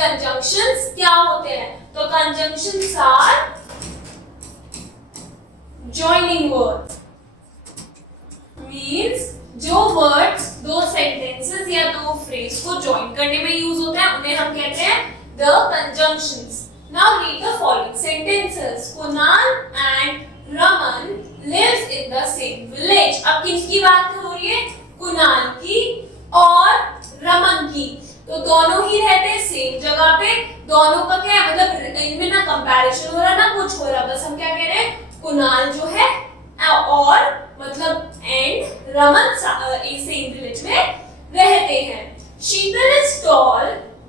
Conjunctions क्या होते हैं? तो conjunctions are joining word, means जो वर्ड्स दो सेंटेंसेस या दो फ्रेज को जॉइन करने में यूज होते हैं उन्हें हम कहते हैं the conjunctions. Now read the following sentences. Kunal and Raman lives in the same village. अब किसकी बात हो रही है? कुणाल की और रमन की. तो दोनों ही रहते हैं सेम जगह पे. दोनों का क्या है, मतलब इनमें ना कंपैरिजन हो रहा ना कुछ हो रहा, बस हम क्या कह रहे हैं, कुणाल जो है और मतलब एंड रमन एक सेम विलेज में रहते हैं. Sheetal is tall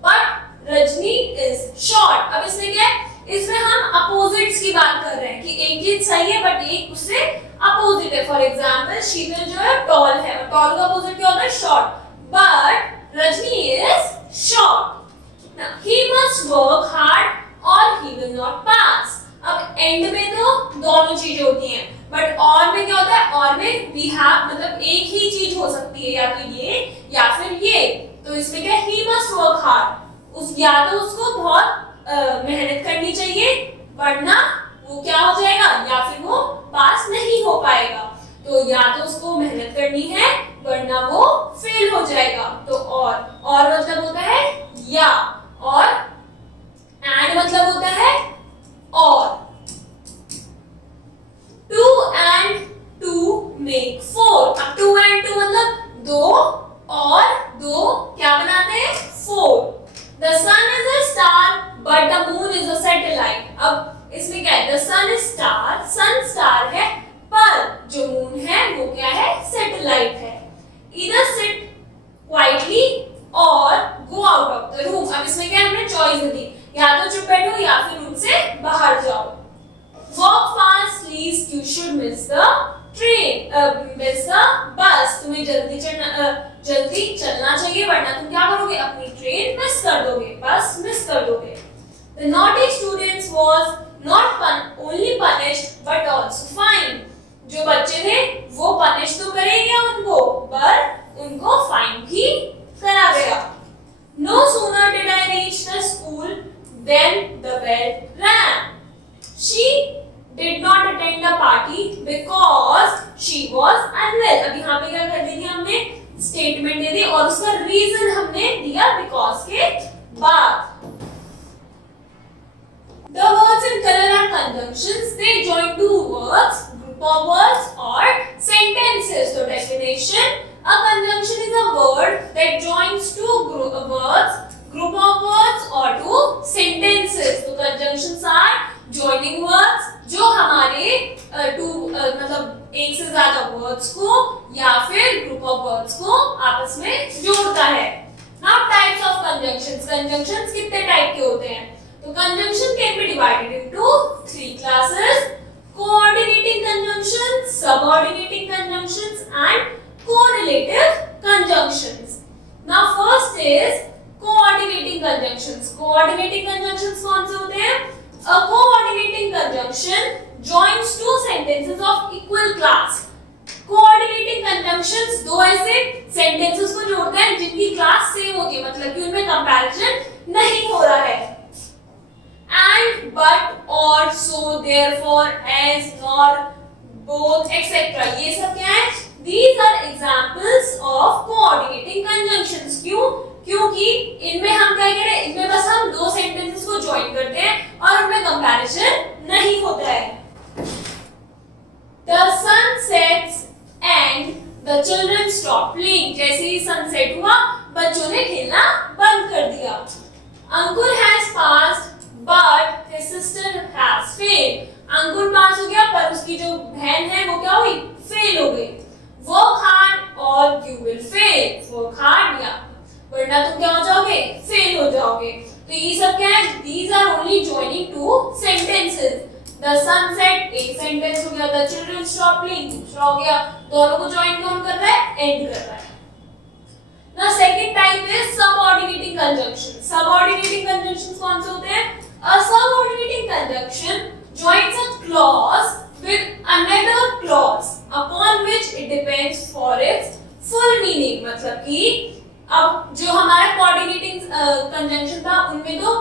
but Rajni is short. अब इसमें क्या है, इसमें हम अपोजिट्स की बात कर रहे हैं कि एक चीज सही है बट एक उससे अपोजिट है. फॉर एग्जांपल शीतल जो है टॉल है और टॉल का अपोजिट क्या होता है? Short. But Rajni is short. He must work hard or he will not pass. अब एंड में तो दोनों चीजें होती हैं बट और में क्या होता है? और में we have मतलब एक ही चीज हो सकती है, या तो ये या फिर ये. तो इसमें क्या he must work hard, उस या तो उसको बहुत मेहनत करनी चाहिए वरना वो क्या हो जाएगा, या फिर वो पास नहीं हो पाएगा. तो या तो उसको मेहनत करनी है वरना वो फेल हो जाएगा. तो और मतलब होता है या, और एंड मतलब होता है और. 2 and 2 make 4. अब 2 and 2 मतलब 2 और 2 क्या बनाते हैं? 4. The sun is a star but the moon is a satellite. अब इसमें क्या है? The sun is star, sun star है, पर जो मून है वो क्या है? सैटेलाइट है. Either sit quietly or go out of the room. अब इसमें क्या हमने चॉइस दी, या तो चुप बैठो या फिर रूम से बाहर जाओ. Walk fast lest you should miss the train, miss the bus. तुम्हें जल्दी चलना चाहिए वरना तुम क्या करोगे? अपनी ट्रेन मिस कर दोगे, बस मिस कर दोगे. The naughty students was not only punished but also fined. जो बच्चे थे वो पनिश तो करेंगे उनको, पर उनको फाइन भी करा गया. No sooner did I reach the school than the bell rang. She did not attend the party because she was unwell. अब यहाँ पे क्या कर दी थी हमने? स्टेटमेंट दे दी और उसका रीजन हमने दिया बिकॉज के बाद. The words in color are conjunctions. They join two words, group of words or sentences. So definition: a conjunction is a word that joins two words, group of words or two sentences. So conjunctions are joining words जो हमारे मतलब एक से ज्यादा words को या फिर group of words को आपस में जोड़ता है. Now types of conjunctions. Conjunctions कितने टाइप के होते हैं? तो conjunction can be divided into 3 classes: coordinating conjunctions, subordinating conjunctions and correlative conjunctions. Now first is coordinating conjunctions. Coordinating conjunctions कौन से होते हैं? A coordinating conjunction joins two sentences of equal class. Coordinating conjunctions दो ऐसे sentences को जोड़ते हैं जिनकी क्लास सेम होती है, मतलब कि उनमें कंपैरिजन नहीं हो रहा है. And, but, or, so, therefore, as, nor, both, etc. ये सब क्या है? These are examples of coordinating conjunctions. क्यों? क्योंकि इनमें हम क्या कह रहे हैं? इनमें बस हम दो सेंटेंसेस को ज्वाइन करते हैं और उनमें कंपैरिजन नहीं होता है. The sun sets and the children stop playing. जैसे ही सनसेट हुआ बच्चों ने खेलना बंद कर दिया. अंकुर has passed but his sister has failed. अंकुर पास हो गया पर उसकी जो बहन है वो क्या हुई? फेल हो गई. Work hard or you will fail. Work hard या वरना तुम क्या हो जाओगे? फेल हो जाओगे. तो ये सब क्या है? These are only joining two sentences. The sun set एक सेंटेंस हो गया, the children stop playing दूसरा हो गया. दोनों को ज्वाइन कौन कर रहा है? एंड कर रहा है. Now second type is subordinating conjunctions. Subordinating conjunctions कौन से होते हैं? A subordinating conjunction joins a clause with another clause upon which it depends for its full meaning. मतलब कि अब जो हमारा कोऑर्डिनेटिंग कंजंक्शन था उनमें तो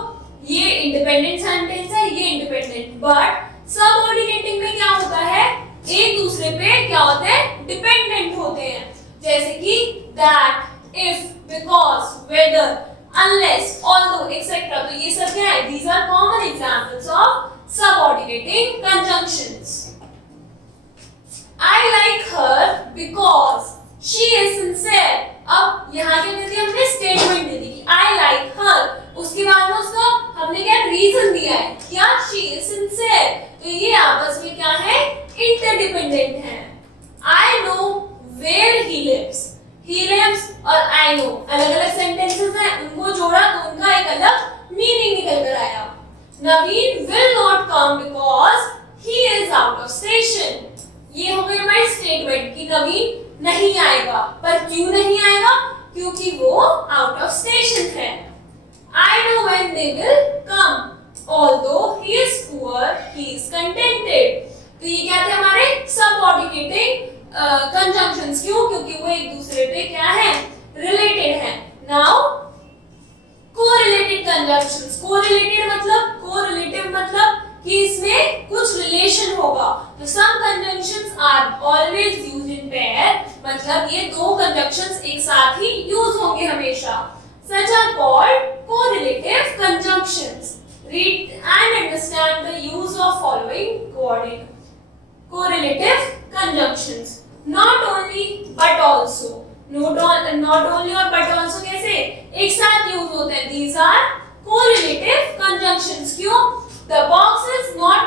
ये इंडिपेंडेंट सेंटेंस है, ये इंडिपेंडेंट, बट सबऑर्डिनेटिंग में क्या होता है, एक दूसरे पे क्या होते हैं, डिपेंडेंट होते हैं। जैसे कि that, if, because, whether, unless, although, etcetera. तो ये सब क्या है, these are common examples of subordinating conjunctions. I like her because she is sincere। अब यहाँ क्या कहती है, हमने स्टेटमेंट दे दी कि I like her, उसके बाद में उसका हमने क्या रीजन दिया है, क्या she is sincere। तो ये आपस में क्या है, इंटरडिपेंडेंट है। I know where he lives, he lives और I know अलग अलग सेंटेंसेस हैं, उनको जोड़ा तो उनका एक अलग मीनिंग निकल कर आया। नवीन will not come because he is out of station। ये हो गई हमारी स्टेटमेंट कि नवीन नहीं आएगा, पर क्यों नहीं आएगा, क्योंकि वो आउट ऑफ स्टेशन है। I know when they will come, although he is poor, he is contented। तो ये क्या थे हमारे सबऑर्डिनेटिंग कंजंक्शंस। क्यों, क्योंकि वो एक दूसरे पे क्या है, रिलेटेड है। Now correlated conjunctions. कोरिलेटेड मतलब कि इसमें कुछ रिलेशन होगा। तो some conjunctions are always used in pair, मतलब ये दो कंजंक्शंस एक साथ ही यूज होंगे हमेशा। Such are called correlative conjunctions. Read and understand the use of following correlative conjunctions। not only but also, not only और but also कैसे एक साथ यूज होते हैं। these are correlative conjunctions। क्यों, the box is not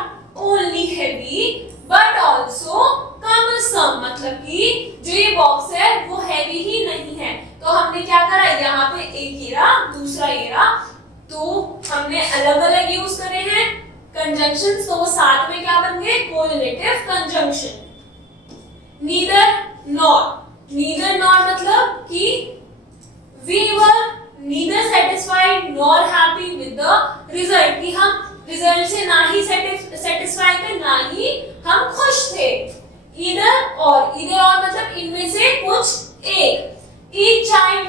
only heavy but also cumbersome, मतलब कि जो ये बॉक्स है वो हैवी ही नहीं है। तो हमने क्या करा, यहाँ पे एक येरा दूसरा येरा, तो हमने अलग अलग यूज करे हैं कंजंक्शंस, तो वो साथ में क्या बन गए, कोरिलेटिव कंजंक्शन। नीदर नॉर मतलब कि we were neither satisfied nor happy with the result, कि हम रिजल्ट से ना ही सेटिस्फाई थे ना ही हम खुश थे। ईदर और मतलब इनमें से कुछ एक। each child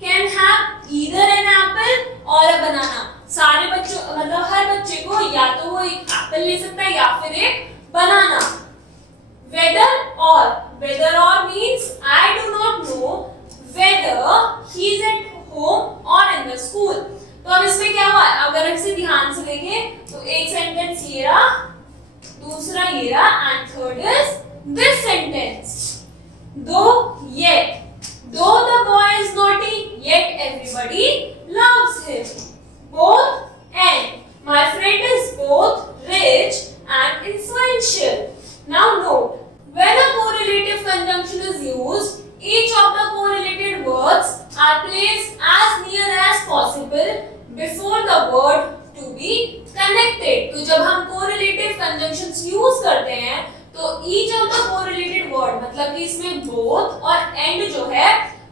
can have either an apple or a banana। सारे बच्चों मतलब हर बच्चे को या तो वो एक एप्पल ले सकता है या फिर एक बनाना। whether or means I do not know whether he is at home or in the school। तो अब इसमें क्या हुआ, अगर इसे ध्यान से देखें तो एक सेंटेंस ये रहा, दूसरा ये रहा, and third is this sentence. though the boy is naughty yet everybody loves him। both and my friend is both rich and influential। now note, when a correlative conjunction is used, each of the correlated words are placed as near as possible before the word to be connected। तो जब हम correlative conjunctions use करते हैं तो each of the correlated word मतलब कि इसमें both और and जो है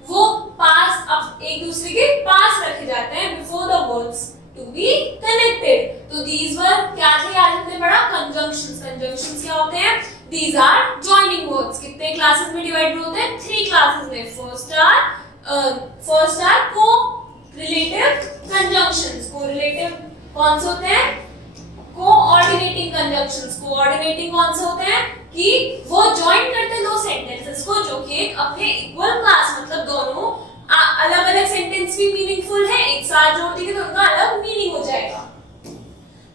वो पास अब एक दूसरे के पास रखे जाते हैं before the words to be connected। तो these were क्या थे, आज हमने पढ़ा conjunctions। conjunctions क्या होते हैं, these are joining words। कितने क्लासेस में डिवाइड होते हैं, 3 क्लासेस में। First are correlative conjunctions. Correlative कौन से होते हैं, कोऑर्डिनेटिंग कंजंक्शंस। कोऑर्डिनेटिंग कौन से होते हैं कि वो ज्वाइन करते हैं दो सेंटेंसेस को जो कि एक अपने इक्वल क्लास मतलब दोनों अलग अलग सेंटेंस भी मीनिंगफुल है, एक साथ जोड़ देंगे तो उनका अलग मीनिंग हो जाएगा।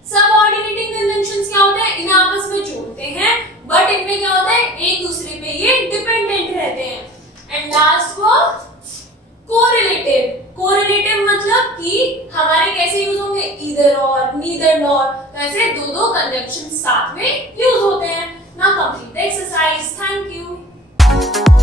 सबऑर्डिनेटिंग कंजंक्शंस क्या होते हैं, इन्हें आपस में जोड़ते हैं बट इनमें क्या होता है, एक दूसरे पे ये डिपेंडेंट रहते हैं। एंड लास्ट वो कोरिलेटिव मतलब कि हमारे कैसे यूज होंगे, ईदर और, नीदर नॉर, तो ऐसे दो कंजंक्शन साथ में यूज होते हैं। Now complete the exercise. Thank you.